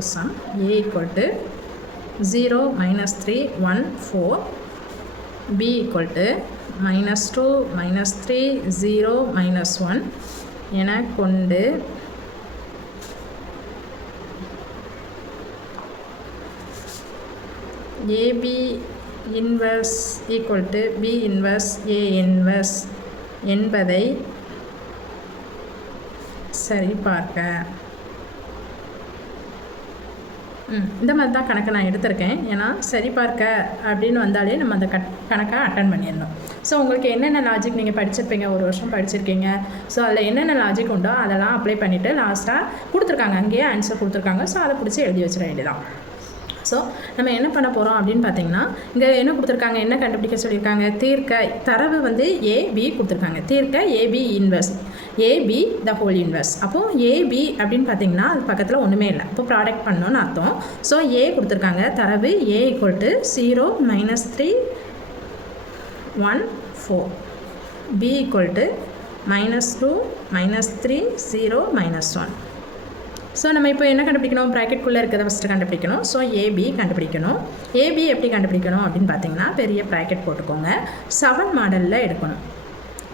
sum a equal to 0 minus 3 1 4 b equal to minus 2 minus 3 0 minus 1 என கொண்டு ab inverse equal to b inverse a inverse என்பதை சரிபார்க்க. இந்த மாதிரி தான் கணக்கு நான் எடுத்திருக்கேன். ஏன்னா சரிபார்க்க அப்படின்னு வந்தாலே நம்ம அந்த கணக்கை அட்டன் பண்ணிடணும். ஸோ உங்களுக்கு என்னென்ன லாஜிக் நீங்கள் படிச்சிருப்பீங்க, ஒரு வருஷம் படிச்சிருக்கீங்க. ஸோ அதில் என்னென்ன லாஜிக் உண்டோ அதெல்லாம் அப்ளை பண்ணிவிட்டு லாஸ்ட்டாக கொடுத்துருக்காங்க, அங்கேயே ஆன்சர் கொடுத்துருக்காங்க. ஸோ அதை பிடிச்சி எழுதி வச்சிட வேண்டியதான். ஸோ நம்ம என்ன பண்ண போகிறோம் அப்படின்னு பார்த்தீங்கன்னா, இங்கே என்ன கொடுத்துருக்காங்க, என்ன கண்டுபிடிக்க சொல்லியிருக்காங்க, தீர்க்க தரவு வந்து ஏபி கொடுத்துருக்காங்க. தீர்க்க A B inverse A B the whole inverse. அப்போது ஏபி அப்படின்னு பார்த்தீங்கன்னா அது பக்கத்தில் ஒன்றுமே இல்லை. இப்போ ப்ராடக்ட் பண்ணணும்னு அர்த்தம். ஸோ ஏ கொடுத்துருக்காங்க, தரவு A equal to 0 minus 3 1 4 B equal to -2 -3 0 -1. So நம்ம இப்போ என்ன கண்டுபிடிக்கணும், ப்ராக்கெட்குள்ளே இருக்கிறத ஃபஸ்ட்டு கண்டுபிடிக்கணும். ஸோ ஏபி கண்டுபிடிக்கணும். ஏபி எப்படி கண்டுபிடிக்கணும் அப்படின்னு பார்த்தீங்கன்னா, பெரிய ப்ராக்கெட் போட்டுக்கோங்க, 7 மாடலில் எடுக்கணும்.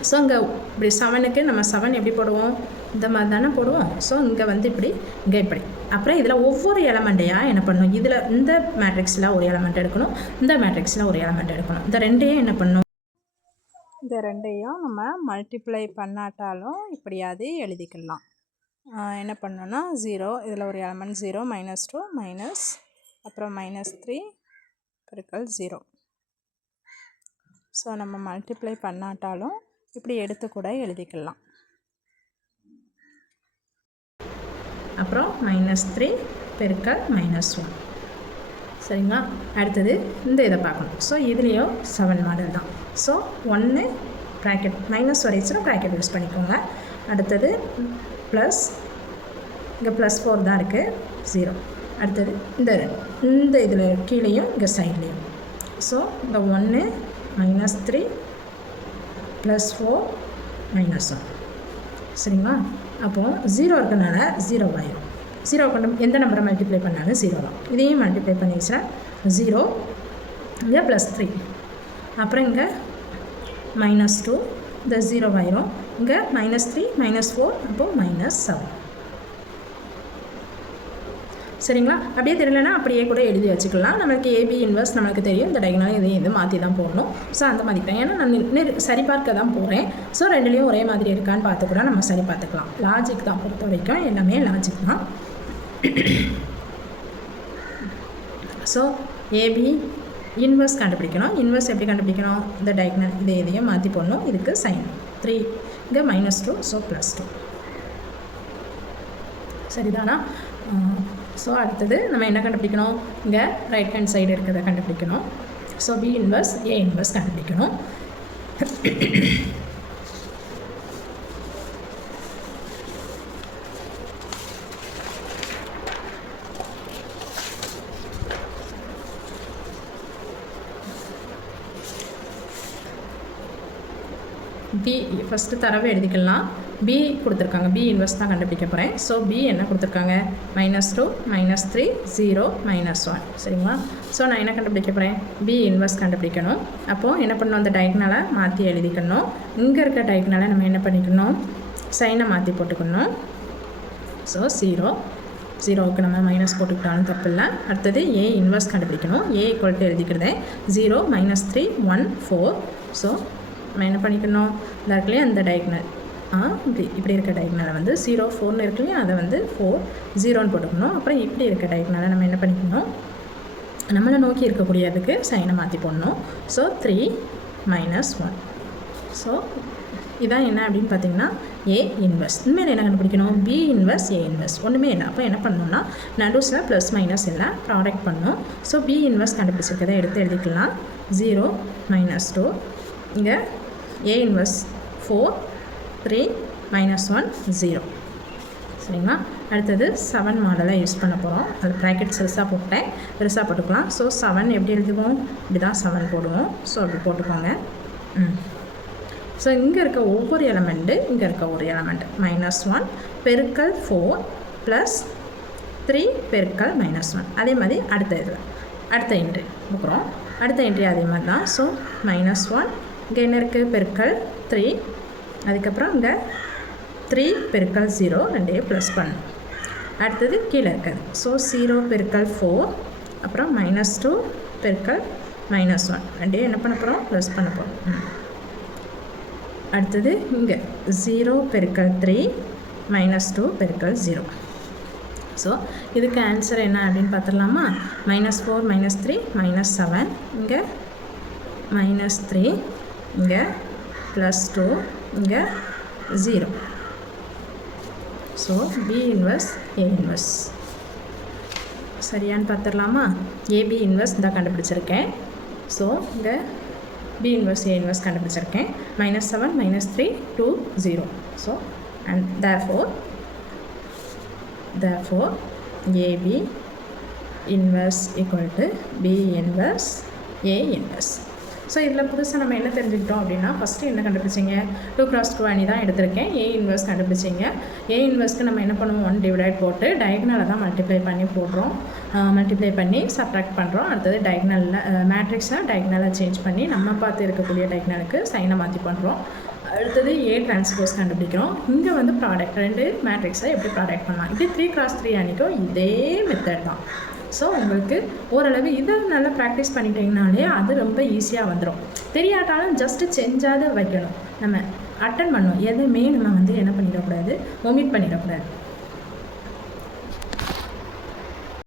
ஸோ இங்கே இப்படி 7க்கு நம்ம 7 எப்படி போடுவோம், இந்த மாதிரி தானே போடுவோம். ஸோ இங்கே வந்து இப்படி, இங்கே இப்படி. அப்புறம் இதில் ஒவ்வொரு எலமெண்ட்டையாக என்ன பண்ணணும், இதில் இந்த மேட்ரிக்ஸில் ஒரு எலமெண்ட் எடுக்கணும், இந்த மேட்ரிக்ஸில் ஒரு எலமெண்ட் எடுக்கணும். இந்த ரெண்டையும் என்ன பண்ணணும், இந்த ரெண்டையும் நம்ம மல்டிப்ளை பண்ணாட்டாலும் இப்படியாவது எழுதிக்கலாம். என்ன பண்ணோன்னா 0, இதில் ஒரு எலமெண்ட் 0 -2 மைனஸ் அப்புறம் -3 பெருக்கல் 0. ஸோ நம்ம மல்டிப்ளை பண்ணாட்டாலும் இப்படி எடுத்து கூட எழுதிக்கலாம். அப்புறம் -3 பெருக்கல் -1. சரிங்களா? அடுத்தது இந்த இதை பார்க்கணும். ஸோ இதுலேயும் 7 மாடல் தான். ஸோ 1 ப்ராக்கெட் மைனஸ் வரைச்சுன்னா ப்ராக்கெட் யூஸ் பண்ணிக்கோங்க. அடுத்தது ப்ளஸ், இங்கே +4 தான் இருக்குது 0. அடுத்தது இந்த இதில் கீழேயும் இங்கே சைட்லேயும். ஸோ இந்த 1 -3 +4 -1. சரிங்களா? அப்போது 0 இருக்கனால 0 ஆயிரும். 0 கொண்டு எந்த நம்பரை மல்டிப்ளை பண்ணாலும் 0 தான். இதையும் மல்டிப்ளை பண்ணி வச்சுனா 0, இங்கே +3, அப்புறம் இங்கே -2, இந்த 0 ஆயிரும். இங்கே -3 -4, அப்போது -7. சரிங்களா? அப்படியே தெரியலனா அப்படியே கூட எழுதி வச்சுக்கலாம். நம்மளுக்கு ஏபி இன்வெர்ஸ் நம்மளுக்கு தெரியும். இந்த டைகனல் இதையும் இது மாற்றி தான் போடணும். ஸோ அந்த மாதிரி தான். ஏன்னா நான் சரிபார்க்க தான் போகிறேன். ஸோ ரெண்டுலேயும் ஒரே மாதிரி இருக்கான்னு பார்த்து கூட நம்ம சரி பார்த்துக்கலாம். லாஜிக் தான் பொறுத்த வரைக்கும், எல்லாமே லாஜிக் தான். ஸோ ஏபி இன்வெர்ஸ் கண்டுபிடிக்கணும். இன்வெர்ஸ் எப்படி கண்டுபிடிக்கணும், இந்த டைகனல் இதையும் மாற்றி போடணும். இதுக்கு சைன் 3, இங்கே -2, ஸோ +2. சரிதானா? ஸோ அடுத்தது நம்ம என்ன கண்டுபிடிக்கணும், இங்கே ரைட் ஹேண்ட் சைடு இருக்கிறத கண்டுபிடிக்கணும். So B inverse A inverse கண்டுபிடிக்கணும். பி ஃபஸ்ட்டு தரவை எழுதிக்கலாம். பி கொடுத்துருக்காங்க, பி இன்வெர்ஸ் தான் கண்டுபிடிக்க போகிறேன். ஸோ பி என்ன கொடுத்துருக்காங்க, -2 -3 0 -1. சரிங்களா? ஸோ நான் என்ன கண்டுபிடிக்க போகிறேன், பி இன்வெர்ஸ் கண்டுபிடிக்கணும். அப்போது என்ன பண்ணணும், அந்த டைகனலை மாற்றி எழுதிக்கணும். இங்கே இருக்க டைகனலை நம்ம என்ன பண்ணிக்கணும், சைனை மாற்றி போட்டுக்கணும். ஸோ 0க்கு நம்ம மைனஸ் போட்டுக்கிட்டாலும் தப்பு இல்லை. அடுத்தது ஏ இன்வெர்ஸ் கண்டுபிடிக்கணும். ஏ ஈக்குவல் எழுதிக்கிறதே 0 -3 1 4. ஸோ நம்ம என்ன பண்ணிக்கணும், இந்த இடத்துலையே அந்த டைகனல் இப்படி இருக்க டைகனலை வந்து 0 4ன்னு இருக்குல்லையா, அதை வந்து 4 0ன்னு போட்டுக்கணும். அப்புறம் இப்படி இருக்க டைகனலை நம்ம என்ன பண்ணிக்கணும், நம்மளை நோக்கி இருக்கக்கூடியதுக்கு சைனை மாற்றி போடணும். ஸோ 3 -1. ஸோ இதான் என்ன அப்படின்னு பார்த்தீங்கன்னா ஏ இன்வெர்ஸ். இனிமேல் என்ன கண்டுபிடிக்கணும், பி இன்வெர்ஸ் ஏ இன்வெர்ஸ். ஒன்றுமே இல்லை. அப்போ என்ன பண்ணணும்னா நடுஸில் ப்ளஸ் மைனஸ் இல்லை, ப்ராடக்ட் பண்ணணும். ஸோ பி இன்வெர்ஸ் கண்டுபிடிச்சிருக்கதை எடுத்து எழுதிக்கலாம். 0 -2, இங்கே ஏ இன்வெர்ஸ் 4 3 -1 0. சரிங்களா? அடுத்தது 7 மாடலை யூஸ் பண்ண போகிறோம். அது ப்ராக்கெட் பெருசாக போட்டேன், பெருசாக போட்டுக்கலாம். ஸோ 7 எப்படி எழுதுவோம், இப்படி தான் 7 போடுவோம். ஸோ அப்படி போட்டுக்கோங்க. ஸோ இங்கே இருக்க ஒவ்வொரு எலமெண்ட்டு, இங்கே இருக்க ஒரு எலமெண்ட் -1 பெருக்கல் 4 + 3 பெருக்கல் -1. அதே மாதிரி அடுத்த என்ட்ரி கொடுக்குறோம். அடுத்த என்ட்ரி அதே மாதிரி தான். ஸோ -1 இங்கே என்ன இருக்குது, பெருக்கல் 3. அதுக்கப்புறம் இங்கே 3 பெருக்கல் 0 ரெண்டையும் ப்ளஸ் பண்ணணும். அடுத்தது கீழே இருக்குது. ஸோ 0 பெருக்கல் 4, அப்புறம் -2 பெருக்கல் -1 ரெண்டையும் என்ன பண்ண போகிறோம், ப்ளஸ் பண்ண போகிறோம். அடுத்தது இங்கே 0 பெருக்கல் 3 -2 பெருக்கல் 0. ஸோ இதுக்கு ஆன்சர் என்ன அப்படின்னு பார்த்துடலாமா? -4 -3 -7, இங்கே -3, இங்கே +2, இங்கே 0. So B inverse A inverse சரியான்னு பார்த்துடலாமா? AB இன்வர்ஸ் தான் கண்டுபிடிச்சிருக்கேன். ஸோ இங்கே B இன்வர்ஸ் A இன்வர்ஸ் கண்டுபிடிச்சிருக்கேன். -7 -3 2 0. So and therefore AB inverse equal to B inverse A inverse. So இதில் புதுசாக நம்ம என்ன தெரிஞ்சுக்கிட்டோம் அப்படின்னா, ஃபஸ்ட்டு என்ன கண்டுபிடிச்சிங்க, 2x2 அணி தான் எடுத்திருக்கேன். A இன்வர்ஸ் கண்டுபிடிச்சிங்க. A இன்வர்ஸ்க்கு நம்ம என்ன பண்ணுவோம், 1 டிவைட் போட்டு டயக்னலை தான் மல்டிப்ளை பண்ணி போடுறோம். மல்டிப்ளை பண்ணி சப்ராக்ட் பண்ணுறோம். அடுத்தது டயக்னலில் மேட்ரிக்ஸை டயக்னலை சேஞ்ச் பண்ணி நம்ம பார்த்து இருக்கக்கூடிய டயக்னலுக்கு சைனை மாற்றி பண்ணுறோம். அடுத்தது A டிரான்ஸ்போஸ் கண்டுபிடிக்கிறோம். இங்கே வந்து ப்ராடக்ட் 2 மேட்ரிக்ஸை எப்படி ப்ராடக்ட் பண்ணலாம், இது 3x3 அணிக்கும் இதே மெத்தட் தான். ஸோ உங்களுக்கு ஓரளவு இதை நல்லா ப்ராக்டிஸ் பண்ணிட்டீங்கனாலே அது ரொம்ப ஈஸியாக வந்துடும். தெரியாட்டாலும் ஜஸ்ட்டு செஞ்சாத வைக்கணும். நம்ம அட்டன் பண்ணணும். எதுவுமே நம்ம வந்து என்ன பண்ணிடக்கூடாது, ஒமிட் பண்ணிடக்கூடாது.